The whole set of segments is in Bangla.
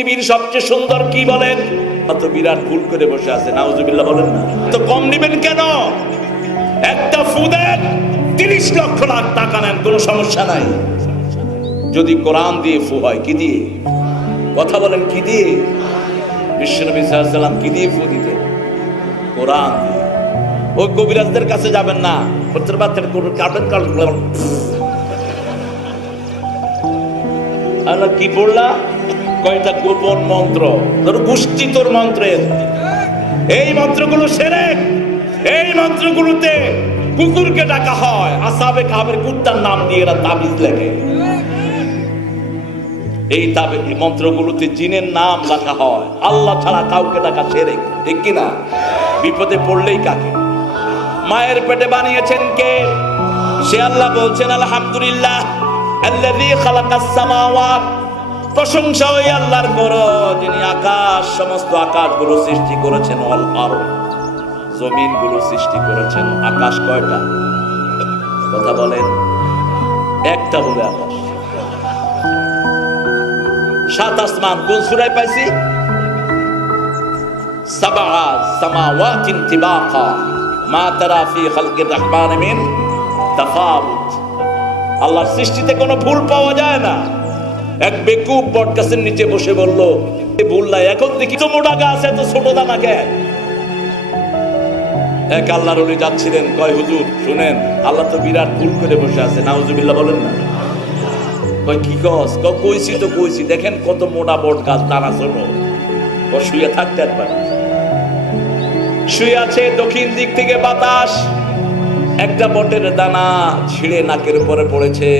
পৃথিবীর সবচেয়ে সুন্দর কি বলেন? এত বিরাট ভুল করে বসে আছে, নাউজুবিল্লাহ বলেন না। তো কম নিবেন কেন? একটা ফু দেন, 30 লক্ষ লাখ টাকা নেন, কোনো সমস্যা নাই। যদি কোরআন দিয়ে ফু হয়, কি দিয়ে? কথা বলেন, কি দিয়ে? বিশ্বনবী সাল্লাল্লাহু আলাইহি ওয়াসাল্লাম কি দিয়ে ফু দিতেন? কোরআন দিয়ে। ওই কবিরাজদের কাছে যাবেন না, ওদের বাচ্চার কাটেন কি পড়লা? কয়টা গোপন মন্ত্র, ধরো গোষ্ঠী তোর মন্ত্রের। এই মন্ত্রগুলো শিরক। এই মন্ত্রগুলোতে কুকুরকে ডাকা হয়, আসহাবে কাহফের কুত্তার নাম দিয়ে এরা তাবিজ লেখে। এই মন্ত্রগুলোতে জিনের নাম লেখা হয়, আল্লাহ ছাড়া কাউকে ডাকা শিরক, ঠিক কিনা? বিপদে পড়লেই কাকে? মায়ের পেটে বানিয়েছেন কে? সে আল্লাহ বলছেন আলহামদুলিল্লাহ আল্লাযী খালাকাস সামাওয়াত। প্রশংসা ওই আল্লাহর করো যিনি আকাশ, সমস্ত আকাশগুলো সৃষ্টি করেছেন, ওয়াল আরদ, জমিনগুলো সৃষ্টি করেছেন। আকাশ কয়টা? কথা বলেন, একটা বলে আকাশ। 7 আসমান কোন সূরায় পাইছি? সাবআ সামাওয়াতিন তিবাকা মা তারা ফি খালকির রহমান মিন তাফাউত। আল্লাহর সৃষ্টিতে কোনো ভুল পাওয়া যায় না। এক বেকুব বটগাছের নিচে বসে বলল, ভুল নাই, এখন দেখি তো মোটা গাছ, এত ছোট দানা কেন? এক আল্লাহর ওলি যাচ্ছিলেন, কয় হুজুর শুনেন, আল্লাহ তো বিরাট ভুল করে বসে আছে, নাউজুবিল্লাহ বলেন না। কয় কি কস? কইছি তো কইছি, দেখেন কত মোটা বট গাছ, দানা ছোট। শুয়ে থাকতে একবার শুয়ে আছে, দক্ষিণ দিক থেকে বাতাস, একটা বটের দানা ছিঁড়ে নাকের উপরে পড়েছে।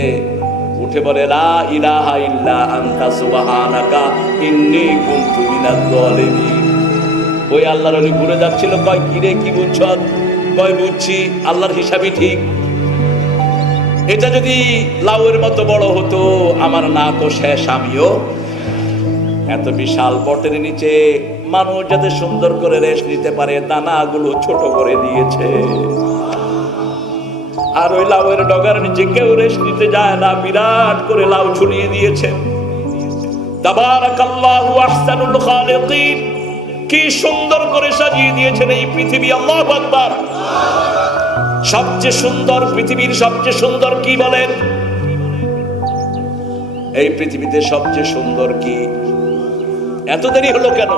উঠে বলে, লা ইলাহা ইল্লা আনতা সুবহানাকা ইন্নী কুনতু মিনাজ জালিমিন। ওই আল্লাহর ওলি ঘুরে যাচ্ছিল, কয় কি রে, কি বুঝছ? কয় বুঝছি, আল্লাহর হিসাবই ঠিক। এটা যদি লাউয়ের মতো বড় হতো, আমার না তো শেষ, আমিও। এত বিশাল বটের নিচে মানুষ যাতে সুন্দর করে রেস্ট নিতে পারে, দানাগুলো ছোট করে দিয়েছে। আর ওই লাউয়ের ডগার নিচে কেউ রেস্ট নিতে যায় না, বিরাট করে লাউ ঝুলিয়ে দিয়েছেন। তাবারাকাল্লাহু আহসানুল খালিকিন। কি সুন্দর করে সাজিয়ে দিয়েছেন এই পৃথিবী, আল্লাহু আকবার। সবচেয়ে সুন্দর, পৃথিবীর সবচেয়ে সুন্দর কি বলেন? এই পৃথিবীতে সবচেয়ে সুন্দর কি? এত দেরি হলো কেন?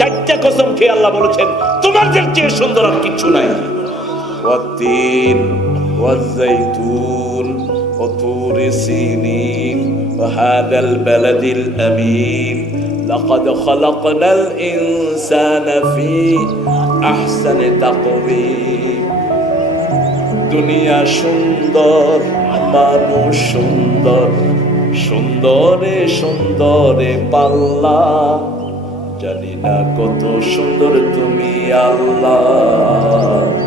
4টা কসম খেয়ে আল্লাহ বলেছেন, তোমাদের চেয়ে সুন্দর আর কিছু নাই। والتين والزيتون وطور سينين وهذا البلد الأمين لقد خلقنا الإنسان في أحسن تقويم। দুনিয়া সুন্দর, মানুষ সুন্দর, সুন্দরে সুন্দরে পাল্লা, জানি না কত সুন্দর তুমি আল্লাহ।